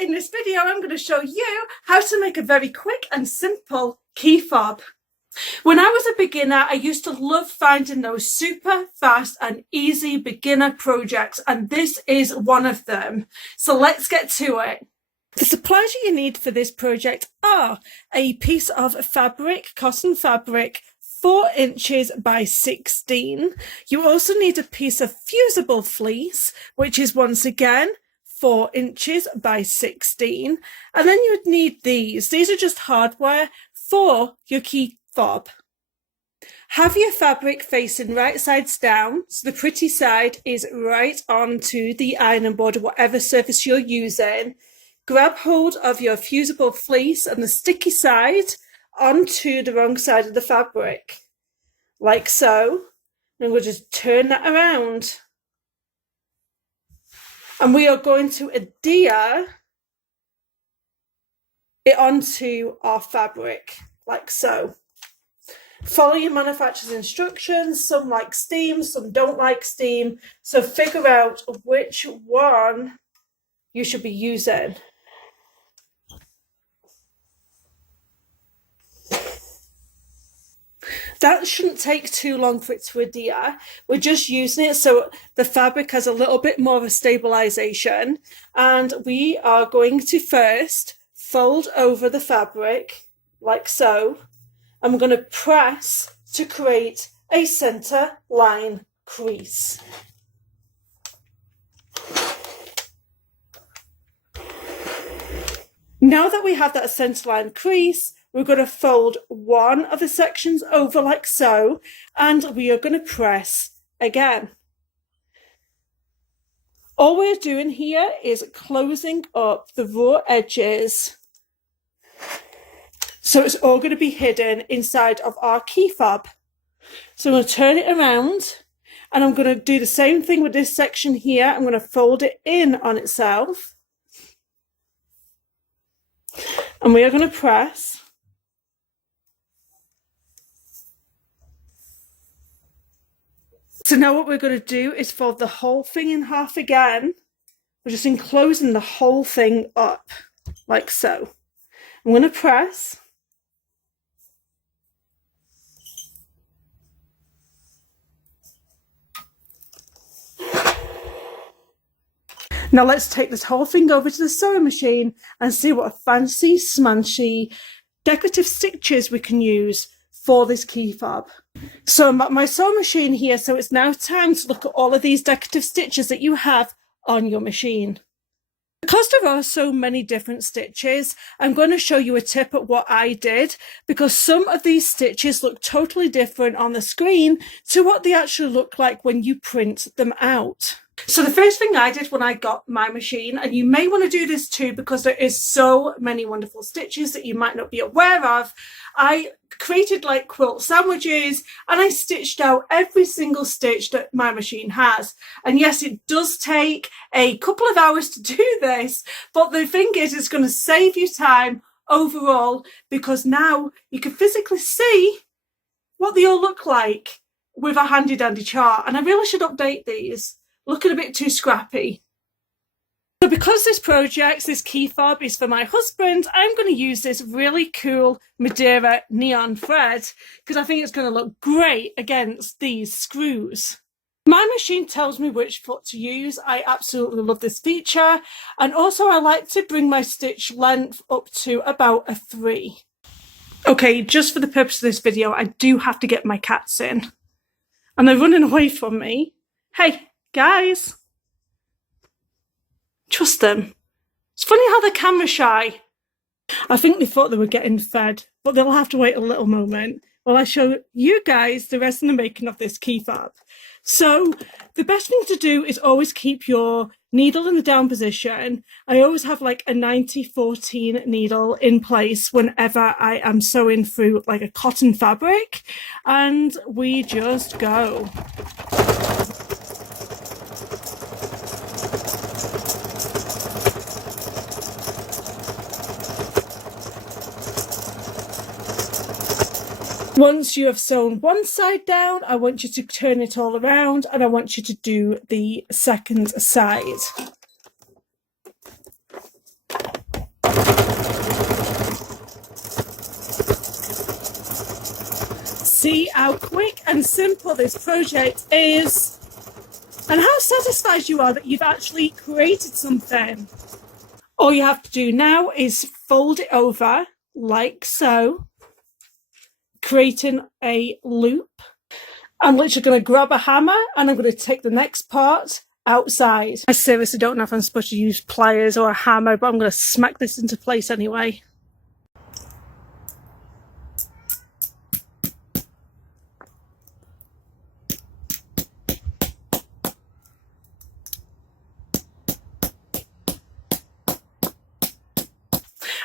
in this video I'm going to show you how to make a very quick and simple key fob. When I was a beginner, I used to love finding those super fast and easy beginner projects, and this is one of them. So let's get to it. The supplies you need for this project are a piece of fabric, cotton fabric, 4 inches by 16. You also need a piece of fusible fleece, which is once again 4 inches by 16. And then you would need these. These are just hardware for your key fob. Have your fabric facing right sides down, so the pretty side is right onto the ironing board or whatever surface you're using. Grab hold of your fusible fleece and the sticky side onto the wrong side of the fabric, like so. And we'll just turn that around. And we are going to adhere it onto our fabric, like so. Follow your manufacturer's instructions. Some like steam, some don't like steam. So figure out which one you should be using. That shouldn't take too long for it to adhere. We're just using it so the fabric has a little bit more of a stabilization. And we are going to first fold over the fabric like so. And we're going to press to create a center line crease. Now that we have that center line crease, we're going to fold one of the sections over like so, and we are going to press again. All we're doing here is closing up the raw edges, so it's all going to be hidden inside of our key fob. So I'm going to turn it around, and I'm going to do the same thing with this section here. I'm going to fold it in on itself, and we are going to press. So now what we're going to do is fold the whole thing in half again. We're just enclosing the whole thing up, like so. I'm going to press. Now let's take this whole thing over to the sewing machine and see what fancy, smanchy, decorative stitches we can use for this key fob. So I'm at my sewing machine here, so it's now time to look at all of these decorative stitches that you have on your machine. Because there are so many different stitches, I'm going to show you a tip at what I did, because some of these stitches look totally different on the screen to what they actually look like when you print them out. So the first thing I did when I got my machine, and you may want to do this too because there is so many wonderful stitches that you might not be aware of, I created like quilt sandwiches and I stitched out every single stitch that my machine has. And yes, it does take a couple of hours to do this, but the thing is it's going to save you time overall, because now you can physically see what they all look like with a handy dandy chart. And I really should update these. Looking a bit too scrappy. So because this key fob is for my husband, I'm going to use this really cool Madeira neon thread because I think it's going to look great against these screws. My machine tells me which foot to use. I absolutely love this feature. And also I like to bring my stitch length up to about a 3. Okay, just for the purpose of this video, I do have to get my cats in. And they're running away from me. Hey! Guys, trust them. It's funny how they're camera shy. I think they thought they were getting fed, but they'll have to wait a little moment while I show you guys the rest of the making of this key fob. So the best thing to do is always keep your needle in the down position. I always have like a 90-14 needle in place whenever I am sewing through like a cotton fabric, and we just go. Once you have sewn one side down, I want you to turn it all around and I want you to do the second side. see how quick and simple this project is and how satisfied you are that you've actually created something. All you have to do now is fold it over like so, creating a loop. I'm literally going to grab a hammer and I'm going to take the next part outside. I seriously don't know if I'm supposed to use pliers or a hammer, but I'm going to smack this into place anyway.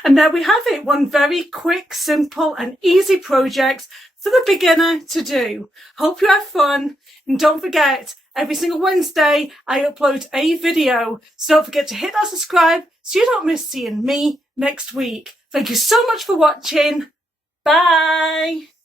And there we have it, one very quick, simple and easy project for the beginner to do. Hope you have fun, and don't forget, every single Wednesday I upload a video, so don't forget to hit that subscribe so you don't miss seeing me next week. Thank you so much for watching. Bye!